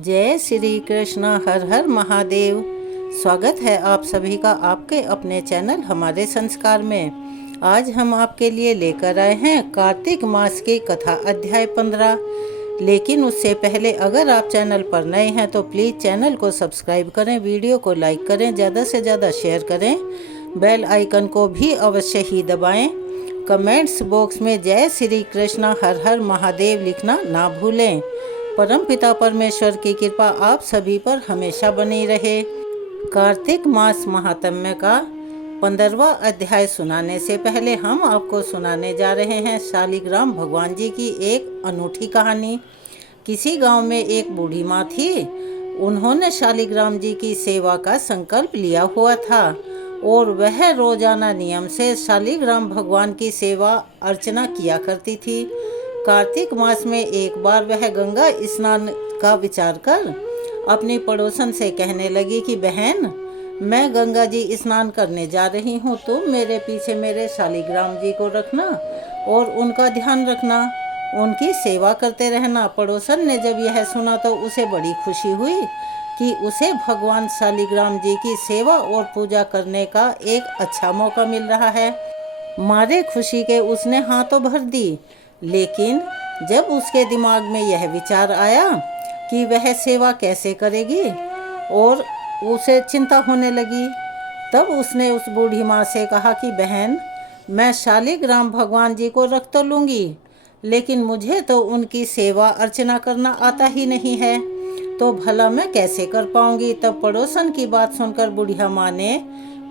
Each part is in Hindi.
जय श्री कृष्ण। हर हर महादेव। स्वागत है आप सभी का आपके अपने चैनल हमारे संस्कार में। आज हम आपके लिए लेकर आए हैं कार्तिक मास की कथा अध्याय 15। लेकिन उससे पहले अगर आप चैनल पर नए हैं तो प्लीज़ चैनल को सब्सक्राइब करें, वीडियो को लाइक करें, ज़्यादा से ज़्यादा शेयर करें, बेल आइकन को भी अवश्य ही दबाएं। कमेंट्स बॉक्स में जय श्री कृष्ण हर हर महादेव लिखना ना भूलें। परम पिता परमेश्वर की कृपा आप सभी पर हमेशा बनी रहे। कार्तिक मास महात्म्य का 15वां अध्याय सुनाने से पहले हम आपको सुनाने जा रहे हैं शालिग्राम भगवान जी की एक अनूठी कहानी। किसी गांव में एक बूढ़ी माँ थी। उन्होंने शालिग्राम जी की सेवा का संकल्प लिया हुआ था और वह रोजाना नियम से शालिग्राम भगवान की सेवा अर्चना किया करती थी। कार्तिक मास में एक बार वह गंगा स्नान का विचार कर अपनी पड़ोसन से कहने लगी कि बहन, मैं गंगा जी स्नान करने जा रही हूँ, तुम मेरे पीछे मेरे शालिग्राम जी को रखना और उनका ध्यान रखना, उनकी सेवा करते रहना। पड़ोसन ने जब यह सुना तो उसे बड़ी खुशी हुई कि उसे भगवान शालिग्राम जी की सेवा और पूजा करने का एक अच्छा मौका मिल रहा है। मारे खुशी के उसने हाथों भर दी। लेकिन जब उसके दिमाग में यह विचार आया कि वह सेवा कैसे करेगी और उसे चिंता होने लगी, तब उसने उस बूढ़ी माँ से कहा कि बहन, मैं शालिग्राम भगवान जी को रख तो लूँगी, लेकिन मुझे तो उनकी सेवा अर्चना करना आता ही नहीं है, तो भला मैं कैसे कर पाऊँगी। तब पड़ोसन की बात सुनकर बुढ़िया माँ ने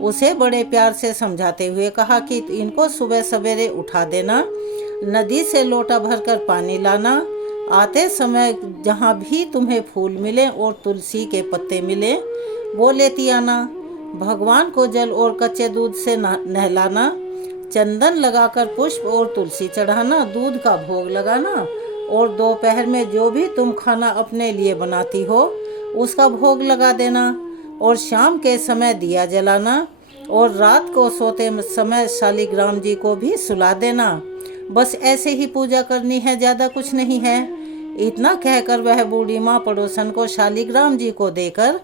उसे बड़े प्यार से समझाते हुए कहा कि इनको सुबह सवेरे उठा देना, नदी से लोटा भरकर पानी लाना, आते समय जहाँ भी तुम्हें फूल मिले और तुलसी के पत्ते मिले वो लेती आना, भगवान को जल और कच्चे दूध से नहलाना, चंदन लगाकर पुष्प और तुलसी चढ़ाना, दूध का भोग लगाना और दोपहर में जो भी तुम खाना अपने लिए बनाती हो उसका भोग लगा देना और शाम के समय दिया जलाना और रात को सोते समय शालिग्राम जी को भी सुला देना। बस ऐसे ही पूजा करनी है, ज़्यादा कुछ नहीं है। इतना कहकर वह बूढ़ी माँ पड़ोसन को शालिग्राम जी को देकर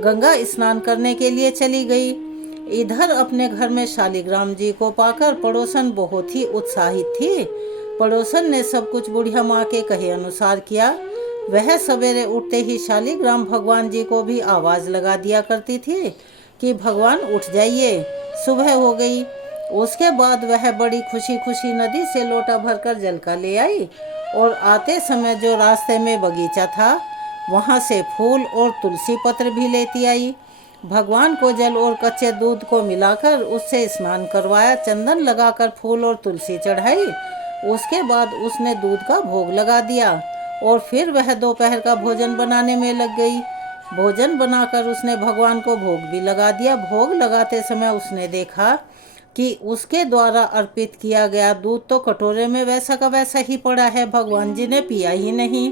गंगा स्नान करने के लिए चली गई। इधर अपने घर में शालिग्राम जी को पाकर पड़ोसन बहुत ही उत्साहित थी। पड़ोसन ने सब कुछ बुढ़िया माँ के कहे अनुसार किया। वह सवेरे उठते ही शालिग्राम भगवान जी को भी आवाज़ लगा दिया करती थी कि भगवान उठ जाइए, सुबह हो गई। उसके बाद वह बड़ी खुशी खुशी नदी से लोटा भरकर जल का ले आई और आते समय जो रास्ते में बगीचा था वहाँ से फूल और तुलसी पत्र भी लेती आई। भगवान को जल और कच्चे दूध को मिलाकर उससे स्नान करवाया, चंदन लगाकर फूल और तुलसी चढ़ाई। उसके बाद उसने दूध का भोग लगा दिया और फिर वह दोपहर का भोजन बनाने में लग गई। भोजन बनाकर उसने भगवान को भोग भी लगा दिया। भोग लगाते समय उसने देखा कि उसके द्वारा अर्पित किया गया दूध तो कटोरे में वैसा का वैसा ही पड़ा है, भगवान जी ने पिया ही नहीं।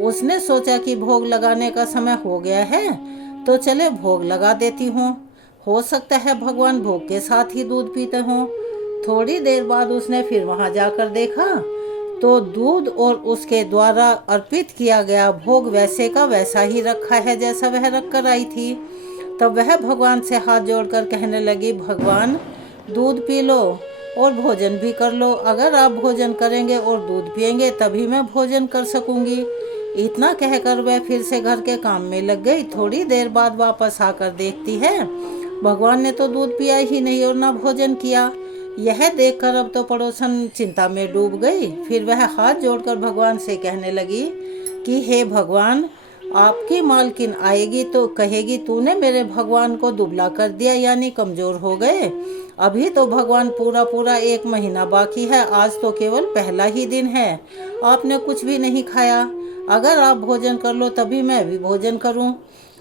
उसने सोचा कि भोग लगाने का समय हो गया है तो चले भोग लगा देती हूँ, हो सकता है भगवान भोग के साथ ही दूध पीते हों। थोड़ी देर बाद उसने फिर वहाँ जाकर देखा तो दूध और उसके द्वारा अर्पित किया गया भोग वैसे का वैसा ही रखा है जैसा वह रख कर आई थी। तब वह भगवान से हाथ जोड़कर कहने लगी, भगवान, दूध पी लो और भोजन भी कर लो। अगर आप भोजन करेंगे और दूध पिएंगे तभी मैं भोजन कर सकूंगी। इतना कहकर वह फिर से घर के काम में लग गई। थोड़ी देर बाद वापस आकर देखती है भगवान ने तो दूध पिया ही नहीं और ना भोजन किया। यह देखकर अब तो पड़ोसन चिंता में डूब गई। फिर वह हाथ जोड़कर भगवान से कहने लगी कि हे भगवान, आपकी मालकिन आएगी तो कहेगी तूने मेरे भगवान को दुबला कर दिया, यानी कमज़ोर हो गए। अभी तो भगवान पूरा 1 महीना बाकी है, आज तो केवल पहला ही दिन है, आपने कुछ भी नहीं खाया। अगर आप भोजन कर लो तभी मैं भी भोजन करूं।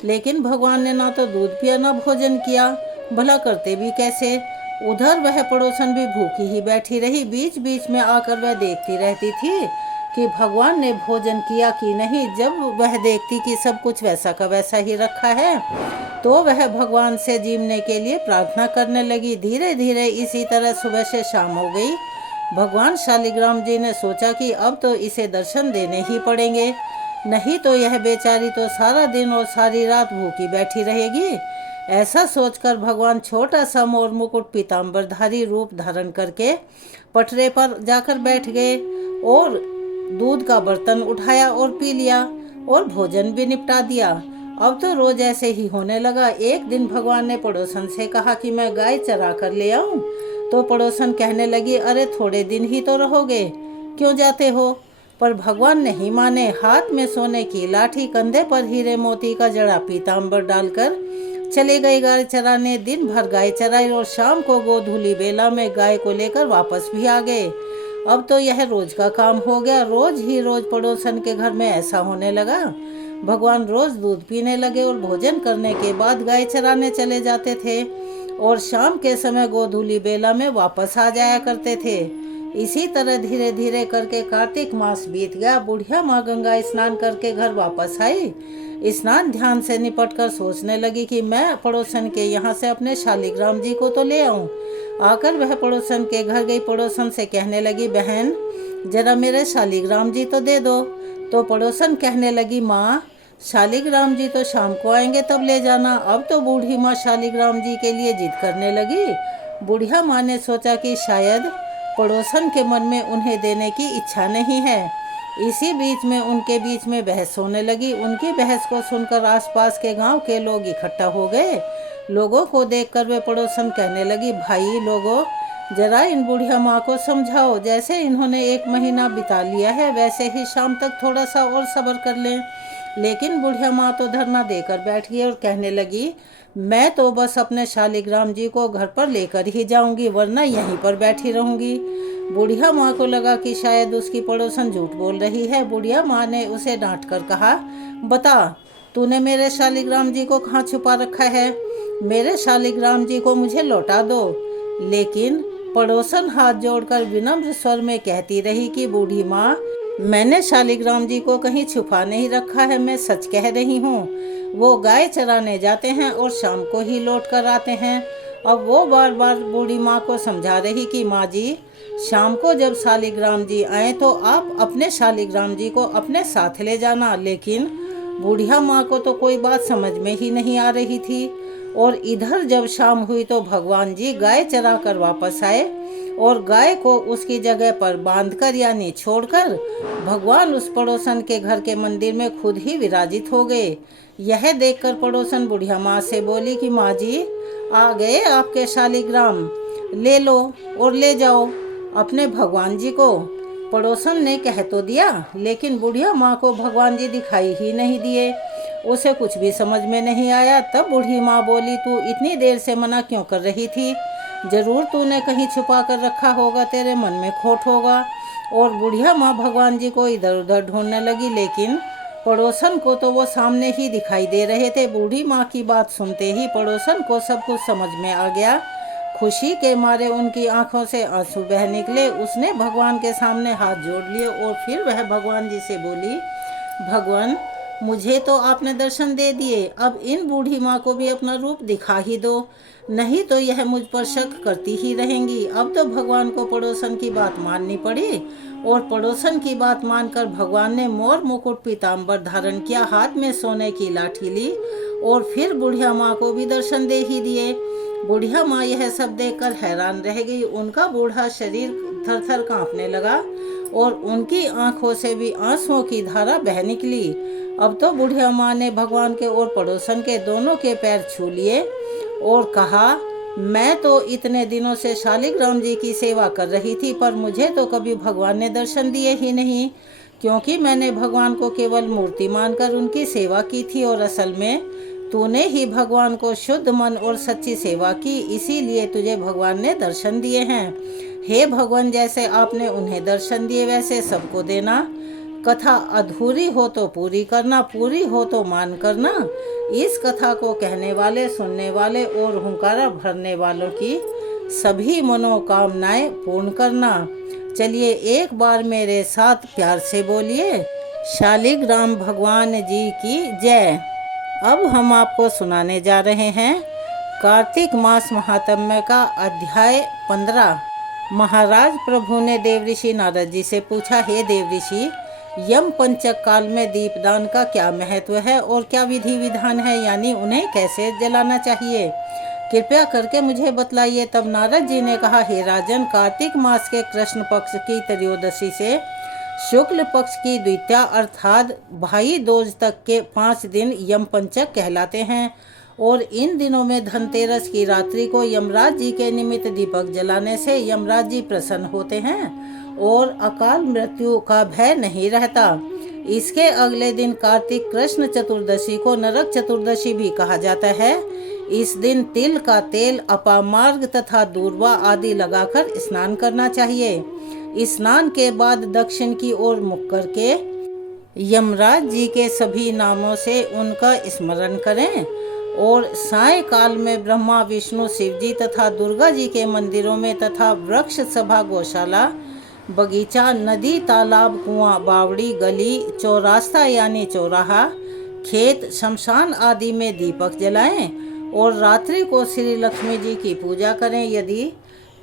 लेकिन भगवान ने ना तो दूध पिया ना भोजन किया, भला करते भी कैसे। उधर वह पड़ोसन भी भूखी ही बैठी रही। बीच बीच में आकर वह देखती रहती थी कि भगवान ने भोजन किया कि नहीं। जब वह देखती कि सब कुछ वैसा का वैसा ही रखा है तो वह भगवान से जीवने के लिए प्रार्थना करने लगी। धीरे धीरे इसी तरह सुबह से शाम हो गई। भगवान शालिग्राम जी ने सोचा कि अब तो इसे दर्शन देने ही पड़ेंगे। नहीं तो यह बेचारी तो सारा दिन और सारी रात भूखी बैठी रहेगी। ऐसा सोचकर भगवान छोटा सा मोर मुकुट पीताम्बरधारी रूप धारण करके पटरे पर जाकर बैठ गए और दूध का बर्तन उठाया और पी लिया और भोजन भी निपटा दिया। अब तो रोज ऐसे ही होने लगा। एक दिन भगवान ने पड़ोसन से कहा कि मैं गाय चरा कर ले आऊं। तो पड़ोसन कहने लगी, अरे थोड़े दिन ही तो रहोगे, क्यों जाते हो? पर भगवान नहीं माने। हाथ में सोने की लाठी, कंधे पर हीरे मोती का जड़ा पीताम्बर डालकर चले गए गाय चराने। दिन भर गाय चराई और शाम को गोधूली बेला में गाय को लेकर वापस भी आ गए। अब तो यह रोज का काम हो गया। रोज ही रोज पड़ोसन के घर में ऐसा होने लगा। भगवान रोज दूध पीने लगे और भोजन करने के बाद गाय चराने चले जाते थे और शाम के समय गोधूली बेला में वापस आ जाया करते थे। इसी तरह धीरे धीरे करके कार्तिक मास बीत गया। बुढ़िया माँ गंगा स्नान करके घर वापस आई। स्नान ध्यान से निपट कर सोचने लगी कि मैं पड़ोसन के यहाँ से अपने शालिग्राम जी को तो ले आऊं। आकर वह पड़ोसन के घर गई। पड़ोसन से कहने लगी, बहन जरा मेरे शालिग्राम जी तो दे दो। तो पड़ोसन कहने लगी, माँ शालिग्राम जी तो शाम को आएंगे तब ले जाना। अब तो बूढ़ी माँ शालिग्राम जी के लिए जिद करने लगी। बुढ़िया माँ ने सोचा कि शायद पड़ोसन के मन में उन्हें देने की इच्छा नहीं है। इसी बीच में उनके बीच में बहस होने लगी। उनकी बहस को सुनकर आसपास के गांव के लोग इकट्ठा हो गए। लोगों को देखकर वे पड़ोसन कहने लगी, भाई लोगों जरा इन बुढ़िया माँ को समझाओ। जैसे इन्होंने 1 महीना बिता लिया है वैसे ही शाम तक थोड़ा सा और सब्र कर लें। लेकिन बुढ़िया माँ तो धरना देकर बैठ गई और कहने लगी, मैं तो बस अपने शालिग्राम जी को घर पर लेकर ही जाऊंगी, वरना यहीं पर बैठी रहूंगी। बुढ़िया माँ को लगा कि शायद उसकी पड़ोसन झूठ बोल रही है। बुढ़िया माँ ने उसे डांट कर कहा, बता तूने मेरे शालिग्राम जी को कहाँ छुपा रखा है? मेरे शालिग्राम जी को मुझे लौटा दो। लेकिन पड़ोसन हाथ जोड़कर विनम्र स्वर में कहती रही कि बूढ़ी माँ, मैंने शालिग्राम जी को कहीं छुपा नहीं रखा है, मैं सच कह रही हूँ। वो गाय चराने जाते हैं और शाम को ही लौट कर आते हैं। अब वो बार बार बूढ़ी माँ को समझा रही कि माँ जी शाम को जब शालिग्राम जी आए तो आप अपने शालिग्राम जी को अपने साथ ले जाना। लेकिन बूढ़िया माँ को तो कोई बात समझ में ही नहीं आ रही थी। और इधर जब शाम हुई तो भगवान जी गाय चरा कर वापस आए और गाय को उसकी जगह पर बांधकर यानी छोड़कर भगवान उस पड़ोसन के घर के मंदिर में खुद ही विराजित हो गए। यह देखकर पड़ोसन बुढ़िया माँ से बोली कि माँ जी आ गए आपके शालिग्राम, ले लो और ले जाओ अपने भगवान जी को। पड़ोसन ने कह तो दिया लेकिन बुढ़िया माँ को भगवान जी दिखाई ही नहीं दिए। उसे कुछ भी समझ में नहीं आया। तब बूढ़ी माँ बोली, तू इतनी देर से मना क्यों कर रही थी? जरूर तूने कहीं छुपा कर रखा होगा, तेरे मन में खोट होगा। और बुढ़िया माँ भगवान जी को इधर उधर ढूंढने लगी, लेकिन पड़ोसन को तो वो सामने ही दिखाई दे रहे थे। बूढ़ी माँ की बात सुनते ही पड़ोसन को सब कुछ समझ में आ गया। खुशी के मारे उनकी आंखों से आंसू बह निकले। उसने भगवान के सामने हाथ जोड़ लिए और फिर वह भगवान जी से बोली, भगवान मुझे तो आपने दर्शन दे दिए, अब इन बूढ़ी माँ को भी अपना रूप दिखा ही दो, नहीं तो यह मुझ पर शक करती ही रहेंगी। अब तो भगवान को पड़ोसन की बात माननी पड़ी और पड़ोसन की बात मानकर भगवान ने मोर मुकुट पीताम्बर धारण किया, हाथ में सोने की लाठी ली और फिर बुढ़िया माँ को भी दर्शन दे ही दिए। बुढ़िया माँ यह सब देखकर हैरान रह गई। उनका बूढ़ा शरीर थर थर कांपने लगा और उनकी आंखों से भी आंसुओं की धारा बह निकली। अब तो बुढ़िया माँ ने भगवान के और पड़ोसन के दोनों के पैर छू लिए और कहा, मैं तो इतने दिनों से शालिग्राम जी की सेवा कर रही थी, पर मुझे तो कभी भगवान ने दर्शन दिए ही नहीं, क्योंकि मैंने भगवान को केवल मूर्ति मानकर उनकी सेवा की थी और असल में तूने ही भगवान को शुद्ध मन और सच्ची सेवा की, इसीलिए तुझे भगवान ने दर्शन दिए हैं। हे भगवान, जैसे आपने उन्हें दर्शन दिए वैसे सबको देना। कथा अधूरी हो तो पूरी करना, पूरी हो तो मान करना। इस कथा को कहने वाले, सुनने वाले और हुंकारा भरने वालों की सभी मनोकामनाएं पूर्ण करना। चलिए एक बार मेरे साथ प्यार से बोलिए, शालिग्राम भगवान जी की जय। अब हम आपको सुनाने जा रहे हैं कार्तिक मास महात्म्य का अध्याय 15। महाराज प्रभु ने देवऋषि नारद जी से पूछा, हे देवऋषि, यम पंचक काल में दीपदान का क्या महत्व है और क्या विधि विधान है, यानी उन्हें कैसे जलाना चाहिए, कृपया करके मुझे बतलाइए। तब नारद जी ने कहा, हे राजन, कार्तिक मास के कृष्ण पक्ष की त्रयोदशी से शुक्ल पक्ष की द्वितीया अर्थात भाई दूज तक के 5 दिन यम पंचक कहलाते हैं और इन दिनों में धनतेरस की रात्रि को यमराज जी के निमित्त दीपक जलाने से यमराज जी प्रसन्न होते हैं और अकाल मृत्यु का भय नहीं रहता। इसके अगले दिन कार्तिक कृष्ण चतुर्दशी को नरक चतुर्दशी भी कहा जाता है। इस दिन तिल का तेल, अपामार्ग तथा दूर्वा आदि लगाकर स्नान करना चाहिए। स्नान के बाद दक्षिण की ओर मुख करके यमराज जी के सभी नामों से उनका स्मरण करें और सायंकाल में ब्रह्मा, विष्णु, शिव जी तथा दुर्गा जी के मंदिरों में तथा वृक्ष सभा, गौशाला, बगीचा, नदी, तालाब, कुआं, बावड़ी, गली, चौरास्ता यानी चौराहा, खेत, शमशान आदि में दीपक जलाएं और रात्रि को श्री लक्ष्मी जी की पूजा करें। यदि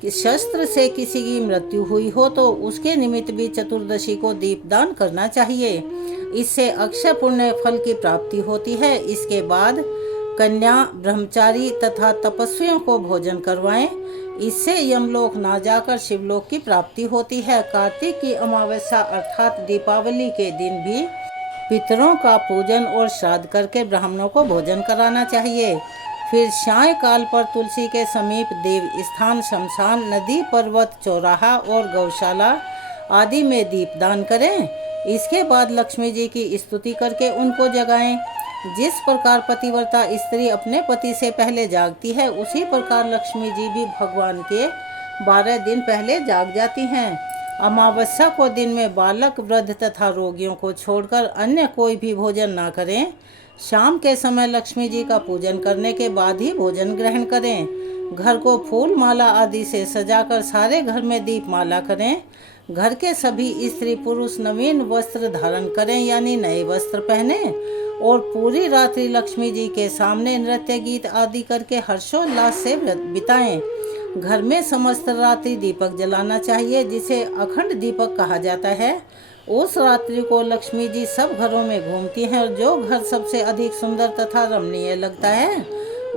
शस्त्र से किसी की मृत्यु हुई हो तो उसके निमित्त भी चतुर्दशी को दीपदान करना चाहिए। इससे अक्षय पुण्य फल की प्राप्ति होती है। इसके बाद कन्या, ब्रह्मचारी तथा तपस्वियों को भोजन करवाएं। इससे यमलोक ना जाकर शिवलोक की प्राप्ति होती है। कार्तिक की अमावस्या अर्थात दीपावली के दिन भी पितरों का पूजन और श्राद्ध करके ब्राह्मणों को भोजन कराना चाहिए। फिर सायंकाल पर तुलसी के समीप देव स्थान, शमशान, नदी, पर्वत, चौराहा और गौशाला आदि में दीपदान करें। इसके बाद लक्ष्मी जी की स्तुति करके उनको जगाएं। जिस प्रकार पतिव्रता स्त्री अपने पति से पहले जागती है, उसी प्रकार लक्ष्मी जी भी भगवान के 12 दिन पहले जाग जाती हैं। अमावस्या को दिन में बालक, वृद्ध तथा रोगियों को छोड़कर अन्य कोई भी भोजन ना करें। शाम के समय लक्ष्मी जी का पूजन करने के बाद ही भोजन ग्रहण करें। घर को फूल माला आदि से सजाकर सारे घर में दीप माला करें। घर के सभी स्त्री पुरुष नवीन वस्त्र धारण करें यानी नए वस्त्र पहने और पूरी रात्रि लक्ष्मी जी के सामने नृत्य, गीत आदि करके हर्षोल्लास से बिताएं। घर में समस्त रात्रि दीपक जलाना चाहिए, जिसे अखंड दीपक कहा जाता है। उस रात्रि को लक्ष्मी जी सब घरों में घूमती हैं और जो घर सबसे अधिक सुंदर तथा रमणीय लगता है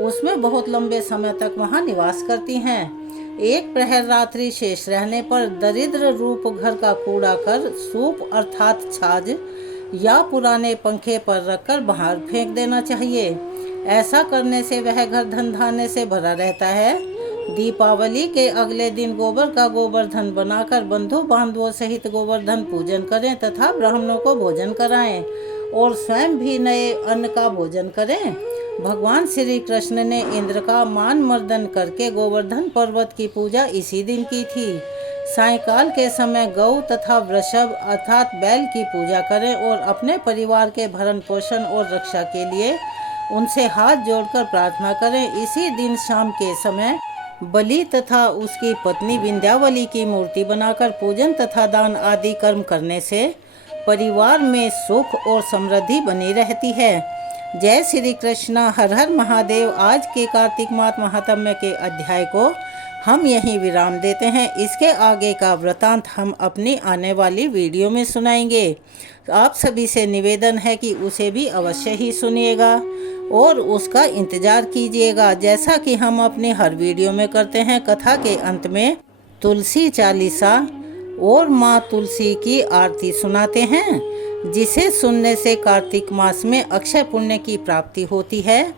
उसमें बहुत लंबे समय तक वहां निवास करती हैं। एक प्रहर रात्रि शेष रहने पर दरिद्र रूप घर का कूड़ा कर सूप अर्थात छाछ या पुराने पंखे पर रखकर बाहर फेंक देना चाहिए। ऐसा करने से वह घर धन धान्य से भरा रहता है। दीपावली के अगले दिन गोबर का गोवर्धन बनाकर बंधु बांधवों सहित गोवर्धन पूजन करें तथा ब्राह्मणों को भोजन कराएं और स्वयं भी नए अन्न का भोजन करें। भगवान श्री कृष्ण ने इंद्र का मान मर्दन करके गोवर्धन पर्वत की पूजा इसी दिन की थी। सायंकाल के समय गौ तथा वृषभ अर्थात बैल की पूजा करें और अपने परिवार के भरण पोषण और रक्षा के लिए उनसे हाथ जोड़कर प्रार्थना करें। इसी दिन शाम के समय बलि तथा उसकी पत्नी विंध्यावली की मूर्ति बनाकर पूजन तथा दान आदि कर्म करने से परिवार में सुख और समृद्धि बनी रहती है। जय श्री कृष्ण, हर हर महादेव। आज के कार्तिक मास महात्म्य के अध्याय को हम यहीं विराम देते हैं। इसके आगे का वृतांत हम अपनी आने वाली वीडियो में सुनाएंगे। आप सभी से निवेदन है कि उसे भी अवश्य ही सुनिएगा और उसका इंतज़ार कीजिएगा। जैसा कि हम अपनी हर वीडियो में करते हैं, कथा के अंत में तुलसी चालीसा और माँ तुलसी की आरती सुनाते हैं, जिसे सुनने से कार्तिक मास में अक्षय पुण्य की प्राप्ति होती है।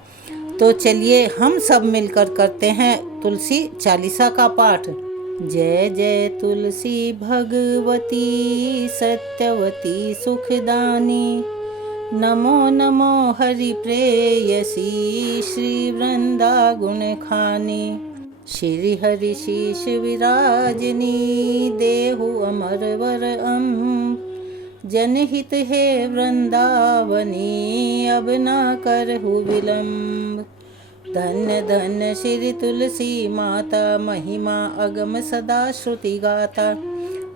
तो चलिए हम सब मिलकर करते हैं तुलसी चालीसा का पाठ। जय जय तुलसी भगवती सत्यवती सुखदानी, नमो नमो हरि प्रेयसी श्री वृंदा गुण खानी। श्री हरि शीश विराजनी देहु अमर वर अम्ब, जनहित है वृंदावनी अब ना करहु विलम्ब। धन्य धन्य श्री तुलसी माता, महिमा अगम सदा श्रुति गाता।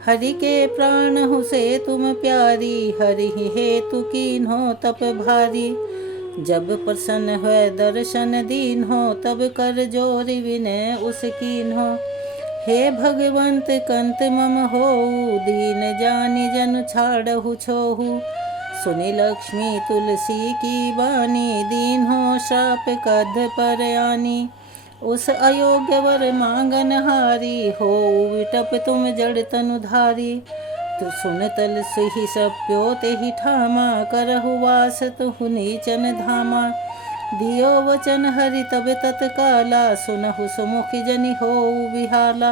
हरि के प्राण हो से तुम प्यारी, हरि हेतु कीन्हो तप भारी। जब प्रसन्न है दर्शन दीन हो, तब कर जोर विनय उस कीन्हो। हे भगवंत कंत मम होऊ, दीन जानि जन छाड़हु छोहु। सुनि लक्ष्मी तुलसी की बानी, दीन हो श्राप कध पर आनी। उस अयोग्य वर मांगन हारी, हो विटप तुम जड़ तनु धारी। तो सुन तुलसी सब प्योते ही ठामा, करहु वास तुहु नीचन धामा। दियो वचन हरि तब तत्काला, सुनहु सुमुखी जनि होऊ बिहाला।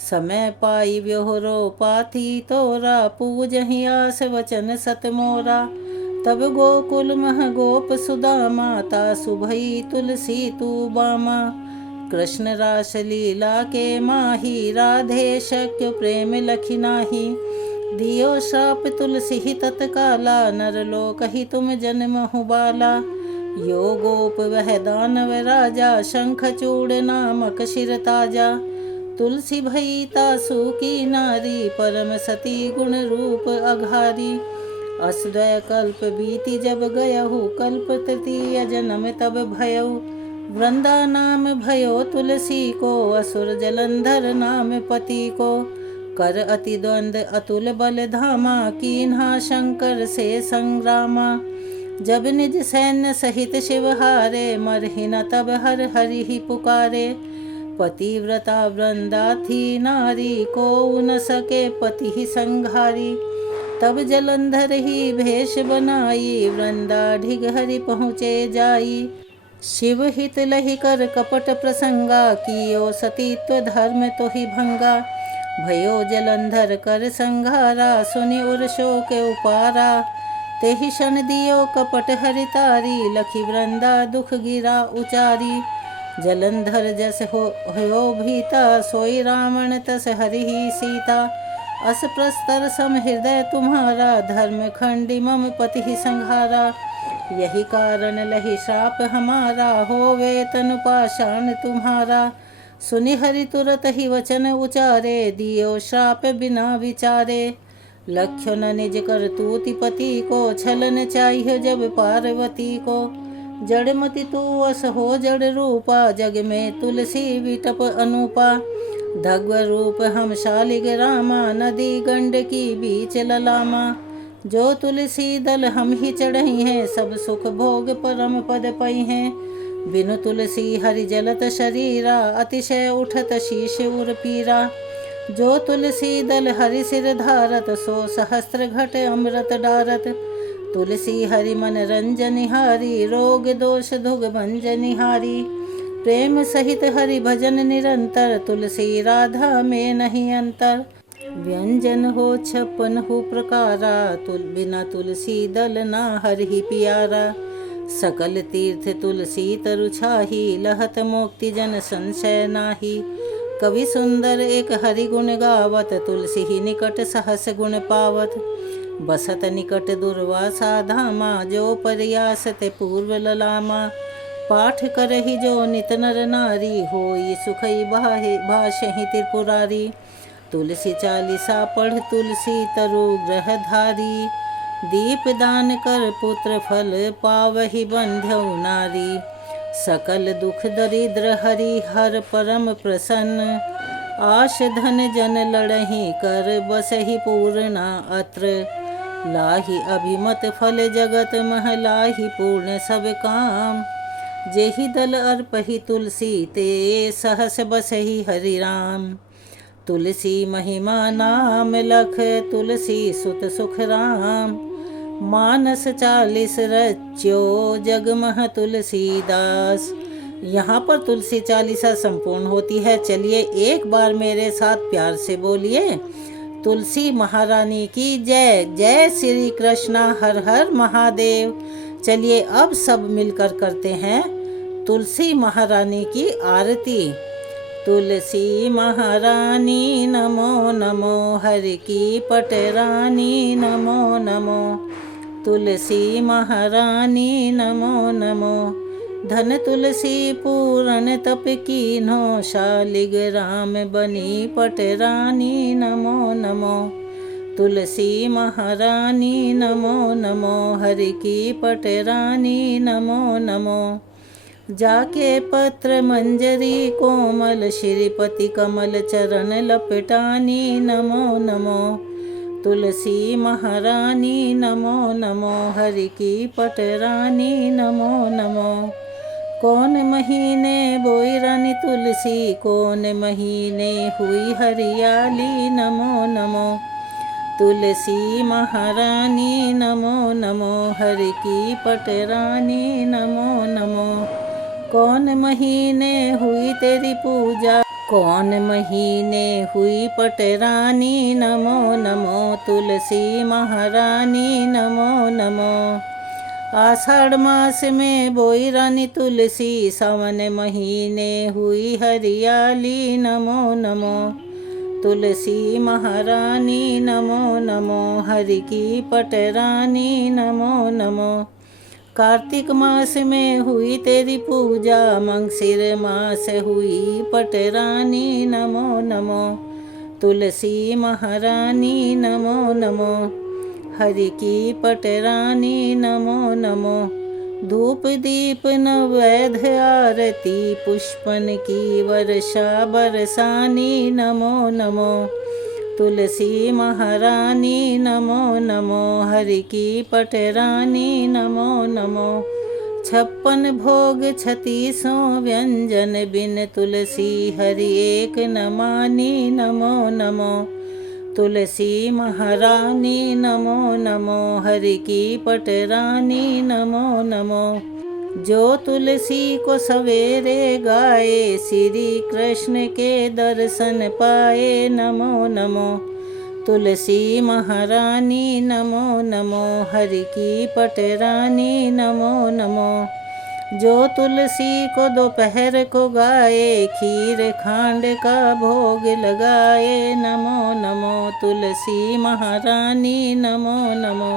समय पाई व्योहरो पाथी तोरा, पूजहि आस वचन सत मोरा। तब गोकुल मह गोप सुदामा, तासु भई तुलसी तू बामा। कृष्ण रास लीला के माही, राधे शक्य प्रेम लखि नाही। दियो श्राप तुलसी ही तत्काला, नर लोक ही तुम जन्महु बाला। यो गोप वह दानव राजा, शंख चूड़ नामक शिर ताजा। तुलसी भई तासु की नारी, परम सती गुण रूप अघारी। असुदय कल्प बीती जब गयहु, कल्प तृतीय जन्म तब भयउ। वृंदा नाम भयो तुलसी को, असुर जलंधर नाम पति को। कर अति द्वंद अतुल बल धामा, कीन्हा शंकर से संग्रामा। जब निज सैन्य सहित शिव हारे, मरहि न तब हर हरि ही पुकारे। पतिव्रता वृंदा थी नारी, को न सके पति ही संघारी। तब जलंधर ही भेष बनाई, वृंदा ढिग हरि पहुँचे जाई। शिव हित लहि कर कपट प्रसंगा, कियो सतीत्व धर्म तो ही भंगा। भयो जलंधर कर संघारा, सुनि उर शोक उपारा। तेहि क्षण दियो कपट हरितारी, लखि वृंदा दुख गिरा उचारी। जलंधर जस हो भीता, सोई रावण तस हरि ही सीता। अस प्रस्तर सम हृदय तुम्हारा, धर्म खंडी मम पति ही संघारा। यही कारण लहि श्राप हमारा, होवे तनु पाषाण तुम्हारा। सुनि हरि तुरत ही वचन उचारे, दियो श्राप बिना विचारे। लक्ष्य न निज कर तूति पति को, छलन चाहिए जब पार्वती को। जड़मति तू अस हो जड़ रूपा, जग में तुलसी विटप अनूपा। धग्व रूप हम शालिग रामा, नदी गंड की बीच ललामा। जो तुलसी दल हम ही चढ़ई हैं, सब सुख भोग परम पद पई हैं। बिनु तुलसी हरि जलत शरीरा, अतिशय उठत शीश उर पीरा। जो तुलसी दल हरि सिर धारत, सो सहस्त्र घट अमृत डारत। तुलसी हरि मन रंजनिहारी, रोग दोष दुग भंजनिहारी। प्रेम सहित हरि भजन निरंतर, तुलसी राधा में नहीं अंतर। व्यंजन हो 56 प्रकारा, बिना तुलसी दल ना हरि प्यारा। सकल तीर्थ तुलसी तरु छाही, लहत मोक्ति जन संशय नाही। कवि सुंदर एक हरि गुण गावत, तुलसी ही निकट सहस गुण पावत। बसत निकट दुर्वासा धामा, जो प्रयास ते पूर्व ललामा। पाठ करहि जो नित नर नारी, होई सुखई भाषहि त्रिपुरारी। तुलसी चालीसा पढ़ तुलसी तरु ग्रह धारी। दीप दान कर पुत्र फल पावहि बंध्यौ नारी। सकल दुख दरिद्र हरि हर परम प्रसन्न। आश धन जन लड़हि कर बसहि पूर्णा अत्र। लाहि अभिमत फल जगत मह लाहि पूर्ण सब काम। जेहि दल अर्पहि तुलसी ते सहस बसहि हरि राम। तुलसी महिमा नाम लख तुलसी सुत सुख राम। मानस 40 रच्यो जगमह तुलसीदास। यहाँ पर तुलसी चालीसा संपूर्ण होती है। चलिए एक बार मेरे साथ प्यार से बोलिए, तुलसी महारानी की जय। जय श्री कृष्णा, हर हर महादेव। चलिए अब सब मिलकर करते हैं तुलसी महारानी की आरती। तुलसी महारानी नमो नमो, हरि की पटरानी नमो नमो। तुलसी महारानी नमो नमो। धन तुलसी पूरन तप कीन्हो, शालिग राम बनी पटरानी नमो नमो। तुलसी महारानी नमो नमो, हरि की पटरानी नमो नमो। जाके पत्र मंजरी कोमल श्रीपति कमल चरण लपटानी नमो नमो तुलसी महारानी नमो नमो हरि की पटरानी नमो नमो। कौन महीने बोई रानी तुलसी कौन महीने हुई हरियाली नमो नमो तुलसी महारानी नमो नमो हरि की पटरानी नमो नमो। कौन महीने हुई तेरी पूजा कौन महीने हुई पटरानी नमो नमो तुलसी महारानी नमो नमो। आषाढ़ मास में बोई रानी तुलसी सावन महीने हुई हरियाली नमो नमो तुलसी महारानी नमो नमो हरि की पटरानी नमो नमो। कार्तिक मास में हुई तेरी पूजा मंगसिर मास हुई पटरानी नमो नमो तुलसी महारानी नमो नमो हरि की पटरानी नमो नमो। धूप दीप नैवेद्य आरती पुष्पन की वर्षा बरसानी नमो नमो तुलसी महारानी नमो नमो हरि की पटरानी नमो नमो। 56 भोग 36 व्यंजन बिन तुलसी हरि एक न मानी नमो नमो तुलसी महारानी नमो नमो हरि की पटरानी नमो नमो। जो तुलसी को सवेरे गाए श्री कृष्ण के दर्शन पाए नमो नमो तुलसी महारानी नमो नमो हरि की पटरानी नमो नमो। जो तुलसी को दोपहर को गाए खीर खांड का भोग लगाए नमो नमो तुलसी महारानी नमो नमो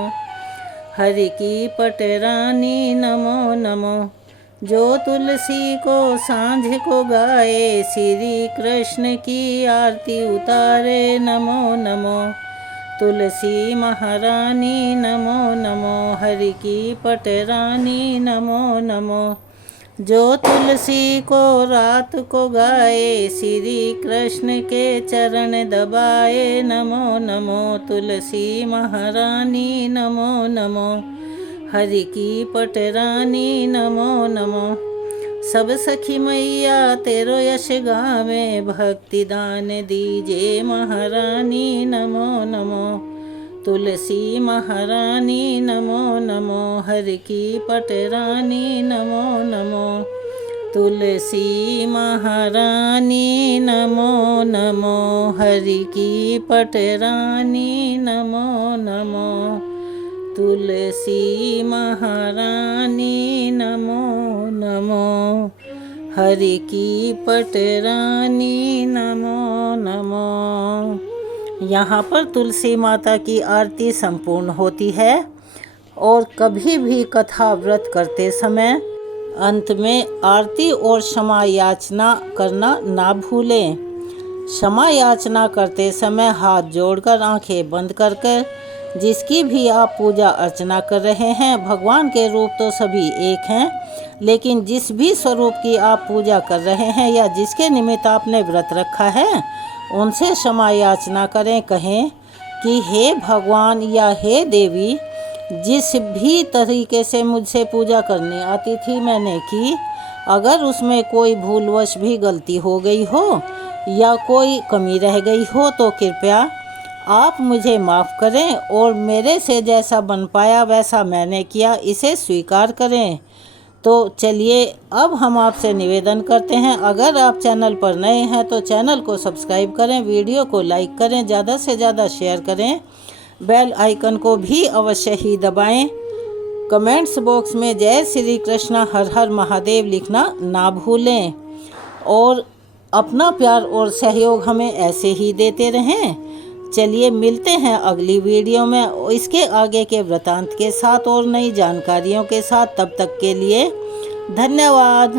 हरि की पटरानी नमो नमो। जो तुलसी को सांझ को गाए श्री कृष्ण की आरती उतारे नमो नमो तुलसी महारानी नमो नमो हरि की पटरानी नमो नमो। जो तुलसी को रात को गाए श्री कृष्ण के चरण दबाए नमो नमो तुलसी महारानी नमो नमो हरि की पटरानी नमो नमो। सब सखी मैया तेरो यश गावे भक्ति दान दीजे महारानी नमो नमो तुलसी महारानी नमो नमो हरि की पटरानी नमो नमो तुलसी महारानी नमो नमो हरि की पटरानी नमो नमो तुलसी महारानी नमो नमो हरि की पटरानी नमो नमो। यहाँ पर तुलसी माता की आरती संपूर्ण होती है और कभी भी कथा व्रत करते समय अंत में आरती और क्षमा याचना करना ना भूलें। क्षमा याचना करते समय हाथ जोड़कर आंखें बंद करके जिसकी भी आप पूजा अर्चना कर रहे हैं, भगवान के रूप तो सभी एक हैं, लेकिन जिस भी स्वरूप की आप पूजा कर रहे हैं या जिसके निमित्त आपने व्रत रखा है उनसे क्षमा याचना करें। कहें कि हे भगवान या हे देवी, जिस भी तरीके से मुझसे पूजा करनी आती थी मैंने की, अगर उसमें कोई भूलवश भी गलती हो गई हो या कोई कमी रह गई हो तो कृपया आप मुझे माफ़ करें और मेरे से जैसा बन पाया वैसा मैंने किया इसे स्वीकार करें। तो चलिए अब हम आपसे निवेदन करते हैं, अगर आप चैनल पर नए हैं तो चैनल को सब्सक्राइब करें, वीडियो को लाइक करें, ज़्यादा से ज़्यादा शेयर करें, बेल आइकन को भी अवश्य ही दबाएं। कमेंट्स बॉक्स में जय श्री कृष्ण हर हर महादेव लिखना ना भूलें और अपना प्यार और सहयोग हमें ऐसे ही देते रहें। चलिए मिलते हैं अगली वीडियो में इसके आगे के वृतांत के साथ और नई जानकारियों के साथ। तब तक के लिए धन्यवाद।